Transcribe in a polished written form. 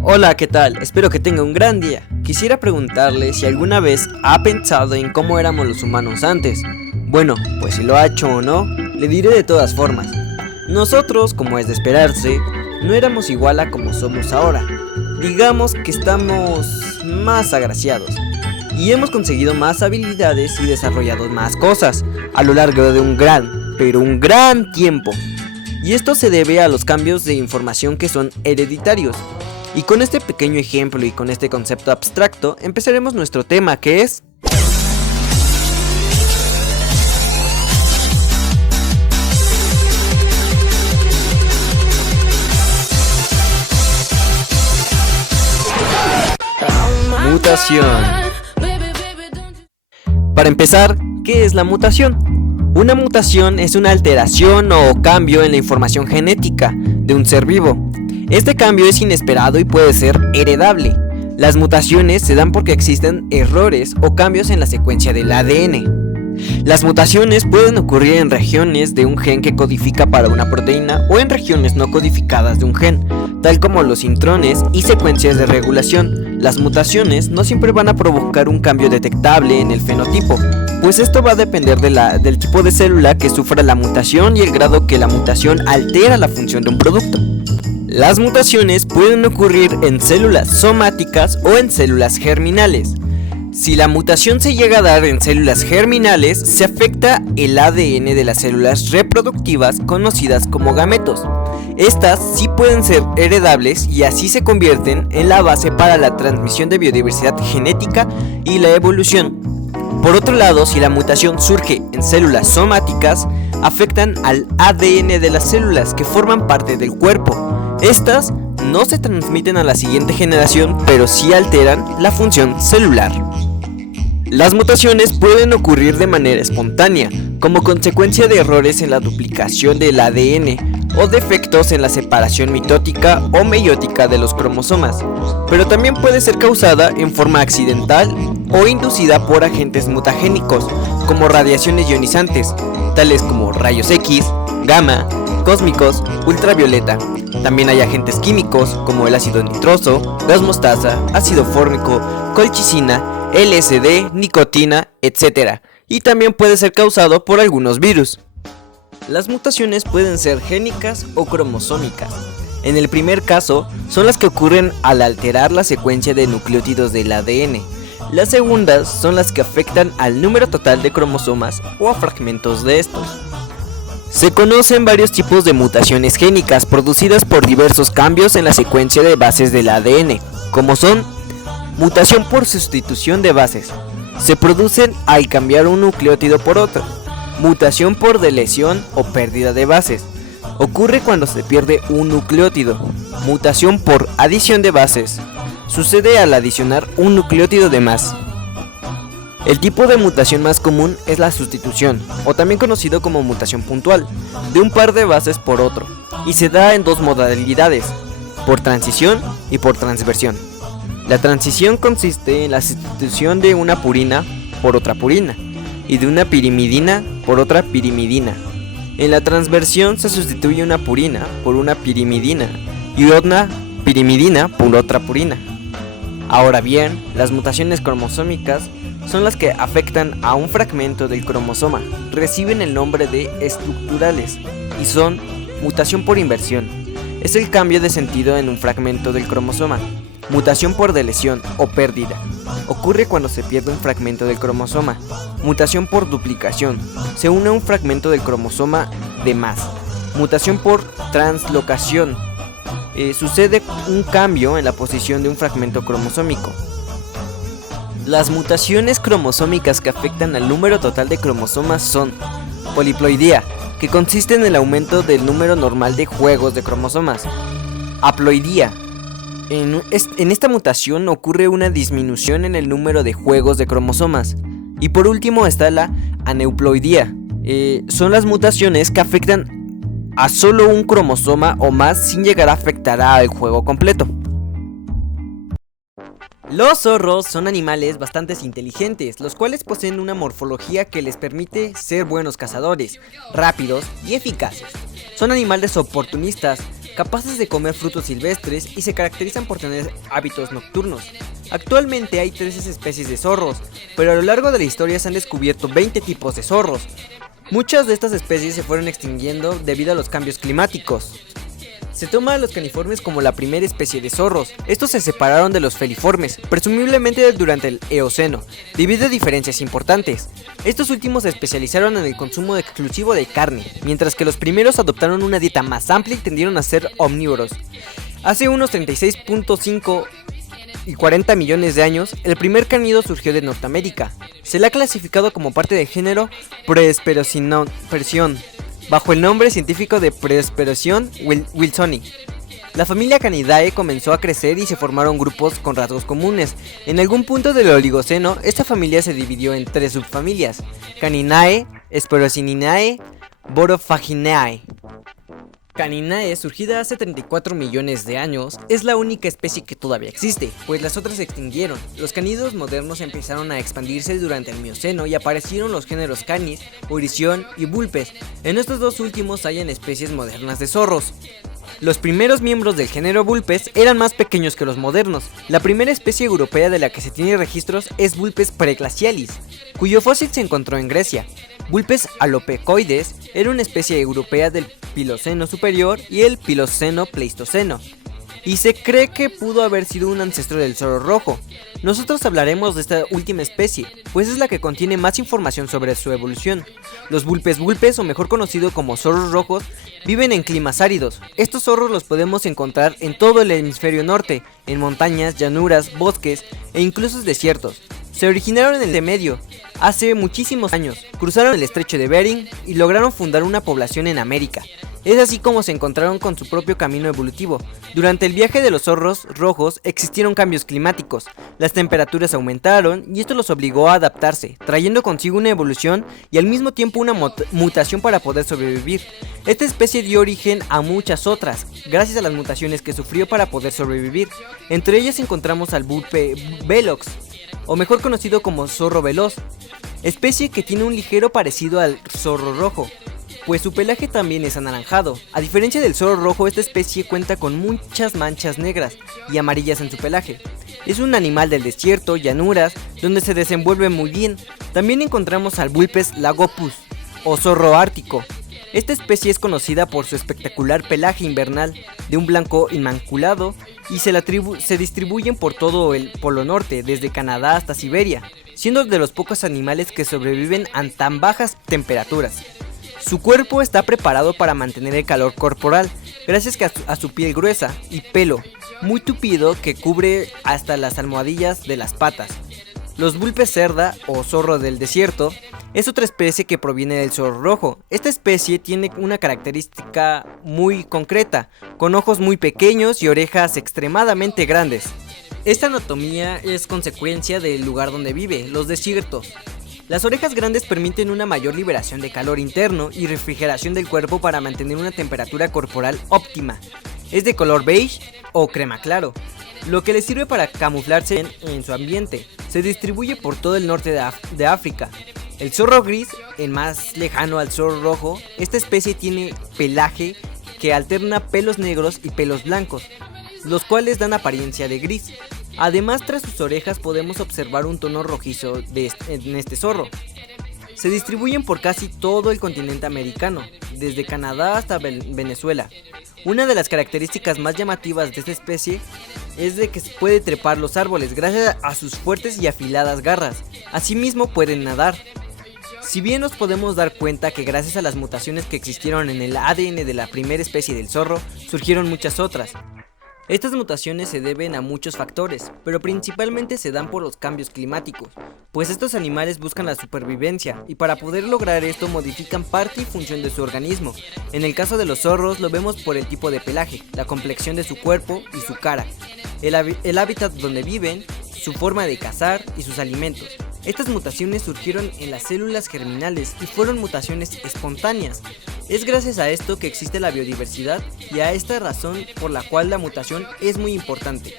Hola, ¿qué tal? Espero que tenga un gran día. Quisiera preguntarle si alguna vez ha pensado en cómo éramos los humanos antes. Bueno, pues si lo ha hecho o no, le diré de todas formas. Nosotros, como es de esperarse, no éramos igual a como somos ahora. Digamos que estamos más agraciados y hemos conseguido más habilidades y desarrollado más cosas a lo largo de un gran tiempo. Y esto se debe a los cambios de información que son hereditarios. Y con este pequeño ejemplo y con este concepto abstracto, empezaremos nuestro tema, que es... mutación. Para empezar, ¿qué es la mutación? Una mutación es una alteración o cambio en la información genética de un ser vivo. Este cambio es inesperado y puede ser heredable. Las mutaciones se dan porque existen errores o cambios en la secuencia del ADN. Las mutaciones pueden ocurrir en regiones de un gen que codifica para una proteína o en regiones no codificadas de un gen, tal como los intrones y secuencias de regulación. Las mutaciones no siempre van a provocar un cambio detectable en el fenotipo, pues esto va a depender del tipo de célula que sufra la mutación y el grado que la mutación altera la función de un producto. Las mutaciones pueden ocurrir en células somáticas o en células germinales. Si la mutación se llega a dar en células germinales, se afecta el ADN de las células reproductivas conocidas como gametos. Estas sí pueden ser heredables y así se convierten en la base para la transmisión de biodiversidad genética y la evolución. Por otro lado, si la mutación surge en células somáticas, afectan al ADN de las células que forman parte del cuerpo. Estas no se transmiten a la siguiente generación, pero sí alteran la función celular. Las mutaciones pueden ocurrir de manera espontánea, como consecuencia de errores en la duplicación del ADN o defectos en la separación mitótica o meiótica de los cromosomas, pero también puede ser causada en forma accidental o inducida por agentes mutagénicos, como radiaciones ionizantes, tales como rayos X, gamma, cósmicos, ultravioleta. También hay agentes químicos como el ácido nitroso, gas mostaza, ácido fórmico, colchicina, LSD, nicotina, etc. Y también puede ser causado por algunos virus. Las mutaciones pueden ser génicas o cromosómicas. En el primer caso, son las que ocurren al alterar la secuencia de nucleótidos del ADN. Las segundas son las que afectan al número total de cromosomas o a fragmentos de estos. Se conocen varios tipos de mutaciones génicas producidas por diversos cambios en la secuencia de bases del ADN, como son: mutación por sustitución de bases. Se producen al cambiar un nucleótido por otro. Mutación por deleción o pérdida de bases. Ocurre cuando se pierde un nucleótido. Mutación por adición de bases. Sucede al adicionar un nucleótido de más. El tipo de mutación más común es la sustitución, o también conocido como mutación puntual, de un par de bases por otro, y se da en dos modalidades: por transición y por transversión. La transición consiste en la sustitución de una purina por otra purina, y de una pirimidina por otra pirimidina. En la transversión se sustituye una purina por una pirimidina, y una pirimidina por otra purina. Ahora bien, las mutaciones cromosómicas son las que afectan a un fragmento del cromosoma, reciben el nombre de estructurales y son mutación por inversión. Es el cambio de sentido en un fragmento del cromosoma. Mutación por deleción o pérdida. Ocurre cuando se pierde un fragmento del cromosoma. Mutación por duplicación. Se une a un fragmento del cromosoma de más. Mutación por translocación. Sucede un cambio en la posición de un fragmento cromosómico. Las mutaciones cromosómicas que afectan al número total de cromosomas son: poliploidía, que consiste en el aumento del número normal de juegos de cromosomas. Haploidía. En esta mutación ocurre una disminución en el número de juegos de cromosomas. Y por último está la aneuploidía. Son las mutaciones que afectan a solo un cromosoma o más sin llegar a afectar al juego completo. Los zorros son animales bastante inteligentes, los cuales poseen una morfología que les permite ser buenos cazadores, rápidos y eficaces. Son animales oportunistas, capaces de comer frutos silvestres y se caracterizan por tener hábitos nocturnos. Actualmente hay 13 especies de zorros, pero a lo largo de la historia se han descubierto 20 tipos de zorros. Muchas de estas especies se fueron extinguiendo debido a los cambios climáticos. Se toma a los caniformes como la primera especie de zorros. Estos se separaron de los feliformes, presumiblemente durante el Eoceno, debido a diferencias importantes. Estos últimos se especializaron en el consumo exclusivo de carne, mientras que los primeros adoptaron una dieta más amplia y tendieron a ser omnívoros. Hace unos 36.5 y 40 millones de años, el primer cánido surgió de Norteamérica. Se le ha clasificado como parte del género Proesperocion, bajo el nombre científico de Proesperocion wilsoni. La familia Canidae comenzó a crecer y se formaron grupos con rasgos comunes. En algún punto del Oligoceno, esta familia se dividió en 3 subfamilias: Caninae, Sperocyninae, Borophagiinae. Caninae, surgida hace 34 millones de años, es la única especie que todavía existe, pues las otras se extinguieron. Los canídeos modernos empezaron a expandirse durante el Mioceno y aparecieron los géneros Canis, Oryzion y Vulpes. En estos dos últimos hayan especies modernas de zorros. Los primeros miembros del género Vulpes eran más pequeños que los modernos. La primera especie europea de la que se tiene registros es Vulpes preglacialis, cuyo fósil se encontró en Grecia. Vulpes alopecoides era una especie europea del Piloceno superior y el Piloceno-Pleistoceno, y se cree que pudo haber sido un ancestro del zorro rojo. Nosotros hablaremos de esta última especie, pues es la que contiene más información sobre su evolución. Los vulpes, o mejor conocido como zorros rojos, viven en climas áridos. Estos zorros los podemos encontrar en todo el hemisferio norte, en montañas, llanuras, bosques e incluso desiertos. Se originaron en el medio, hace muchísimos años, cruzaron el estrecho de Bering y lograron fundar una población en América. Es así como se encontraron con su propio camino evolutivo. Durante el viaje de los zorros rojos existieron cambios climáticos, las temperaturas aumentaron y esto los obligó a adaptarse, trayendo consigo una evolución y al mismo tiempo una mutación para poder sobrevivir. Esta especie dio origen a muchas otras, gracias a las mutaciones que sufrió para poder sobrevivir. Entre ellas encontramos al vulpe velox, o mejor conocido como zorro veloz, especie que tiene un ligero parecido al zorro rojo, pues su pelaje también es anaranjado. A diferencia del zorro rojo, esta especie cuenta con muchas manchas negras y amarillas en su pelaje. Es un animal del desierto, llanuras, donde se desenvuelve muy bien. También encontramos al Vulpes lagopus, o zorro ártico. Esta especie es conocida por su espectacular pelaje invernal, de un blanco inmaculado, y se distribuyen por todo el Polo Norte, desde Canadá hasta Siberia, siendo de los pocos animales que sobreviven a tan bajas temperaturas. Su cuerpo está preparado para mantener el calor corporal, gracias a su piel gruesa y pelo muy tupido que cubre hasta las almohadillas de las patas. Los vulpes cerda, o zorro del desierto, es otra especie que proviene del zorro rojo. Esta especie tiene una característica muy concreta, con ojos muy pequeños y orejas extremadamente grandes. Esta anatomía es consecuencia del lugar donde vive, los desiertos. Las orejas grandes permiten una mayor liberación de calor interno y refrigeración del cuerpo para mantener una temperatura corporal óptima. Es de color beige o crema claro, lo que le sirve para camuflarse en su ambiente. Se distribuye por todo el norte de África. El zorro gris, el más lejano al zorro rojo, esta especie tiene pelaje que alterna pelos negros y pelos blancos, los cuales dan apariencia de gris. Además, tras sus orejas podemos observar un tono rojizo en este zorro. Se distribuyen por casi todo el continente americano, desde Canadá hasta Venezuela. Una de las características más llamativas de esta especie es de que puede trepar los árboles gracias a sus fuertes y afiladas garras. Asimismo pueden nadar. Si bien nos podemos dar cuenta que gracias a las mutaciones que existieron en el ADN de la primera especie del zorro, surgieron muchas otras. Estas mutaciones se deben a muchos factores, pero principalmente se dan por los cambios climáticos, pues estos animales buscan la supervivencia y para poder lograr esto modifican parte y función de su organismo. En el caso de los zorros lo vemos por el tipo de pelaje, la complexión de su cuerpo y su cara, el hábitat donde viven, su forma de cazar y sus alimentos. Estas mutaciones surgieron en las células germinales y fueron mutaciones espontáneas. Es gracias a esto que existe la biodiversidad y a esta razón por la cual la mutación es muy importante.